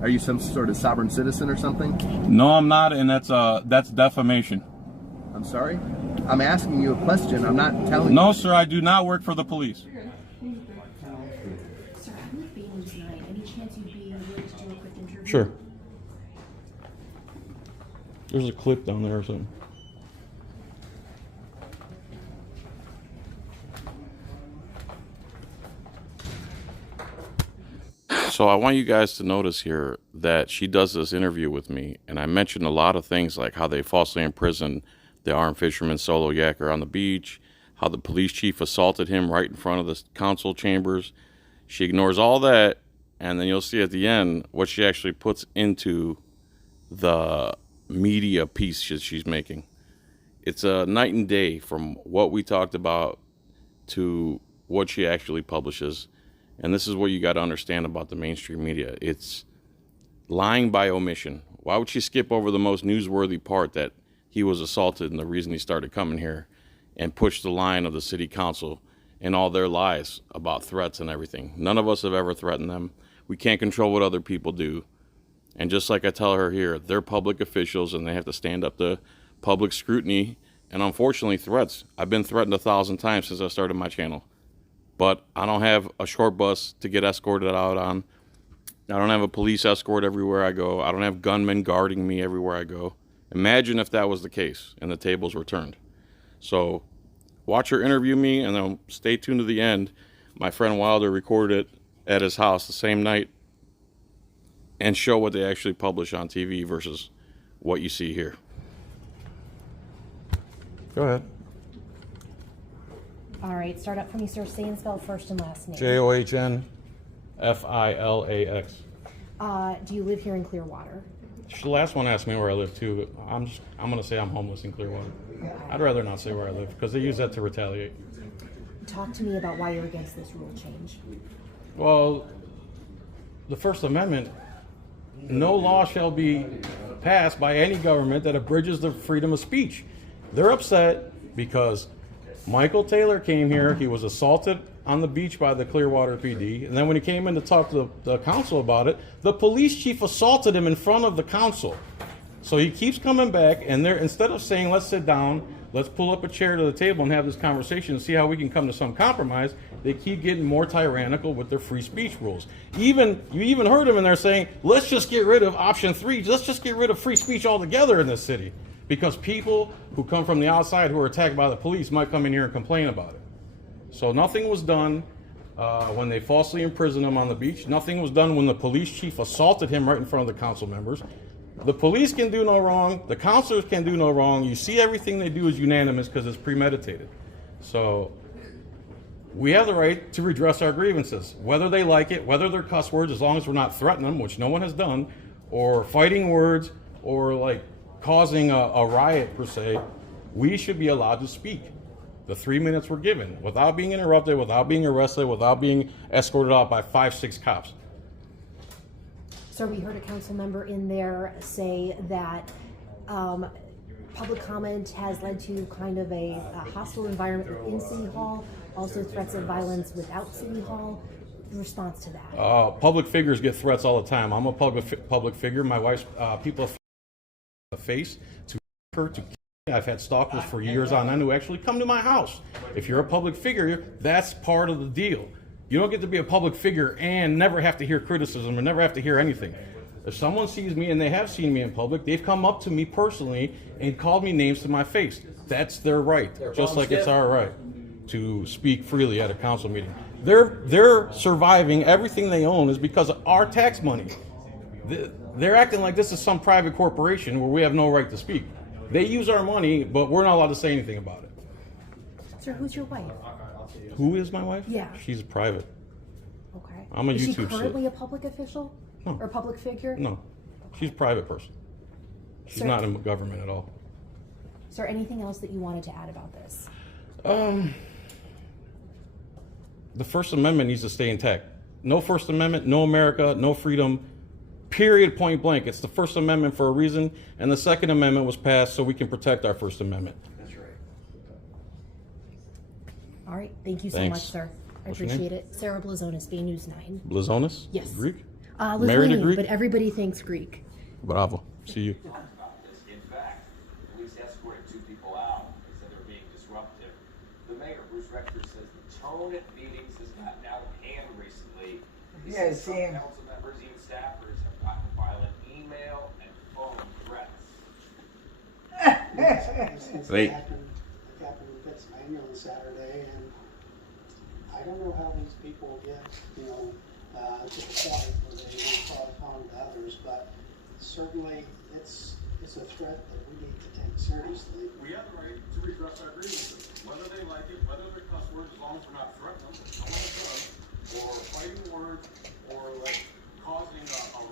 Are you some sort of sovereign citizen or something? No, I'm not, and that's defamation. I'm sorry? I'm asking you a question. I'm not telling you. No, sir, I do not work for the police. Sir, I'm with B News 9. Any chance you'd be willing to do a quick interview? Sure. There's a clip down there or something. So I want you guys to notice here that she does this interview with me, and I mentioned a lot of things like how they falsely imprisoned the armed fisherman Solo Yacker on the beach, how the police chief assaulted him right in front of the council chambers. She ignores all that, and then you'll see at the end what she actually puts into the media piece she's making. It's a night and day from what we talked about to what she actually publishes. And this is what you got to understand about the mainstream media. It's lying by omission. Why would she skip over the most newsworthy part, that he was assaulted and the reason he started coming here, and push the line of the city council and all their lies about threats and everything? None of us have ever threatened them. We can't control what other people do. And just like I tell her here, they're public officials and they have to stand up to public scrutiny and unfortunately threats. I've been threatened 1,000 times since I started my channel. But I don't have a short bus to get escorted out on. I don't have a police escort everywhere I go. I don't have gunmen guarding me everywhere I go. Imagine if that was the case and the tables were turned. So watch her interview me, and then stay tuned to the end. My friend Wilder recorded it at his house the same night and show what they actually publish on TV versus what you see here. Go ahead. All right, start up for me, sir. Say and spell first and last name. Johnfilax. Do you live here in Clearwater? The last one asked me where I live too. I'm gonna say I'm homeless in Clearwater. Okay. I'd rather not say where I live because they use that to retaliate. Talk to me about why you're against this rule change. Well, the First Amendment, no law shall be passed by any government that abridges the freedom of speech. They're upset because Michael Taylor came here, he was assaulted on the beach by the Clearwater PD, and then when he came in to talk to the council about it, the police chief assaulted him in front of the council. So he keeps coming back, and they're, instead of saying, let's sit down, let's pull up a chair to the table and have this conversation and see how we can come to some compromise, they keep getting more tyrannical with their free speech rules. You even heard them in there saying, let's just get rid of option 3, let's just get rid of free speech altogether in this city. Because people who come from the outside who are attacked by the police might come in here and complain about it. So nothing was done when they falsely imprisoned him on the beach. Nothing was done when the police chief assaulted him right in front of the council members. The police can do no wrong. The councilors can do no wrong. You see everything they do is unanimous because it's premeditated. So we have the right to redress our grievances, whether they like it, whether they're cuss words, as long as we're not threatening them, which no one has done, or fighting words, or like causing a riot per se. We should be allowed to speak. The 3 minutes we're given without being interrupted, without being arrested, without being escorted out by 5-6 cops. Sir, we heard a council member in there say that public comment has led to kind of a hostile environment within City Hall, also threats of violence without City Hall. Response to that? Public figures get threats all the time. I'm a public figure. My wife's people have the face to her to. I've had stalkers for years on end who actually come to my house. If you're a public figure, that's part of the deal. You don't get to be a public figure and never have to hear criticism or never have to hear anything. If someone sees me, and they have seen me in public, they've come up to me personally and called me names to my face. That's their right, just like it's our right to speak freely at a council meeting. They're surviving. Everything they own is because of our tax money. They're acting like this is some private corporation where we have no right to speak. They use our money, but we're not allowed to say anything about it. Sir, who's your wife? Who is my wife? Yeah. She's private. Okay. I'm a Is YouTube she currently star. a public official? No. Or a public figure? No. She's a private person. She's Sir, not in government at all. Sir, anything else that you wanted to add about this? The First Amendment needs to stay intact. No First Amendment, no America, no freedom. Period, point blank. It's the First Amendment for a reason, and the Second Amendment was passed so we can protect our First Amendment. That's right. All right. Thank you so Thanks. much, sir. I What's your appreciate it. Sarah Blazonis, Bay News 9. Blazonis? Yes. Greek? Married a Lithuanian, Greek? but everybody thinks Greek. Bravo. See you. In fact, police escorted 2 people out. They said they're being disruptive. The mayor, Bruce Rector, says the tone at meetings has gotten out of hand recently. He says some council members, even staffers, have gotten violent email and phone threats. Wait. It happened in Pennsylvania on Saturday, and I don't know how these people get, to the point where they cause harm to others, but certainly it's a threat that we need to take seriously. We have the right to redress our grievances, whether they like it, whether they're cuss words, as long as we're not threatening them, calling them, or fighting words, or like causing a